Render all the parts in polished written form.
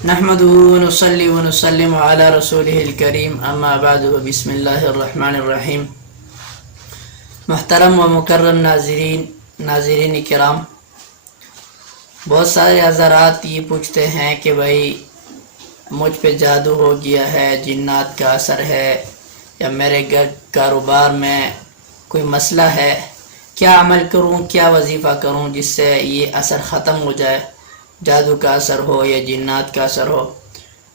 نحمده ونصلي ونسلم على رسوله الكريم اما بعد بسم اللہ الرحمن الرحیم۔ محترم و مکرم ناظرین کرام، بہت سارے حضرات یہ پوچھتے ہیں کہ بھائی مجھ پہ جادو ہو گیا ہے، جنات کا اثر ہے، یا میرے کاروبار میں کوئی مسئلہ ہے، کیا عمل کروں، کیا وظیفہ کروں جس سے یہ اثر ختم ہو جائے، جادو کا اثر ہو یا جنات کا اثر ہو۔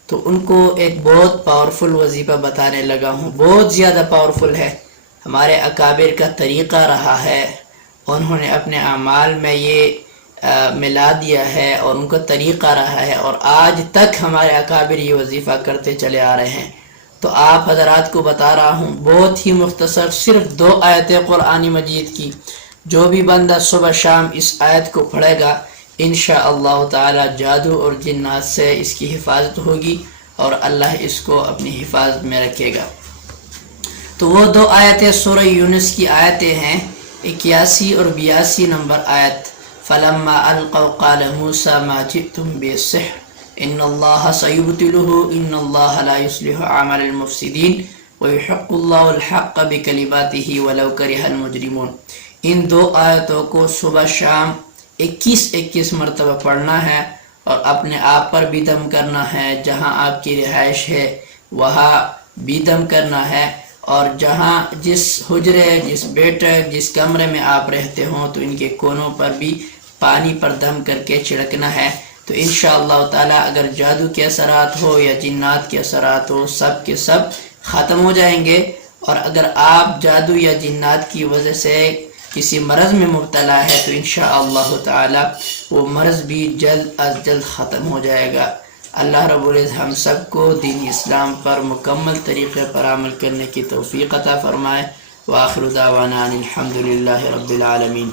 تو ان کو ایک بہت پاورفل وظیفہ بتانے لگا ہوں، بہت زیادہ پاورفل ہے، ہمارے اکابر کا طریقہ رہا ہے، انہوں نے اپنے اعمال میں یہ ملا دیا ہے اور ان کا طریقہ رہا ہے، اور آج تک ہمارے اکابر یہ وظیفہ کرتے چلے آ رہے ہیں۔ تو آپ حضرات کو بتا رہا ہوں، بہت ہی مختصر، صرف 2 آیتیں قرآن مجید کی، جو بھی بندہ صبح شام اس آیت کو پڑھے گا انشاءاللہ تعالی جادو اور جنات سے اس کی حفاظت ہوگی اور اللہ اس کو اپنی حفاظت میں رکھے گا۔ تو وہ 2 آیتیں سورہ یونس کی آیتیں ہیں، 81 اور 82 نمبر آیت۔ فَلَمَّا أَلْقَوْا قَالَ مُوسَى مَا جِئْتُمْ بِالسِّحْرِ إِنَّ اللَّهَ سَيُبْطِلُهُ إِنَّ اللَّهَ لَا يُصْلِحُ عَمَلَ الْمُفْسِدِينَ وَيُحِقُّ اللَّهُ الْحَقَّ بِكَلِمَاتِهِ وَلَوْ كَرِهَ الْمُجْرِمُونَ۔ ان 2 آیتوں کو صبح شام 21 مرتبہ پڑھنا ہے اور اپنے آپ پر بھی دم کرنا ہے، جہاں آپ کی رہائش ہے وہاں بھی دم کرنا ہے، اور جہاں جس حجرے، جس بیٹھک، جس کمرے میں آپ رہتے ہوں تو ان کے کونوں پر بھی پانی پر دم کر کے چھڑکنا ہے۔ تو انشاءاللہ تعالی اگر جادو کے اثرات ہو یا جنات کے اثرات ہو، سب کے سب ختم ہو جائیں گے، اور اگر آپ جادو یا جنات کی وجہ سے کسی مرض میں مبتلا ہے تو انشاءاللہ تعالی وہ مرض بھی جلد از جلد ختم ہو جائے گا۔ اللہ رب العزت ہم سب کو دین اسلام پر مکمل طریقے پر عمل کرنے کی توفیق عطا فرمائے۔ وآخر دعوانا الحمدللہ رب العالمین۔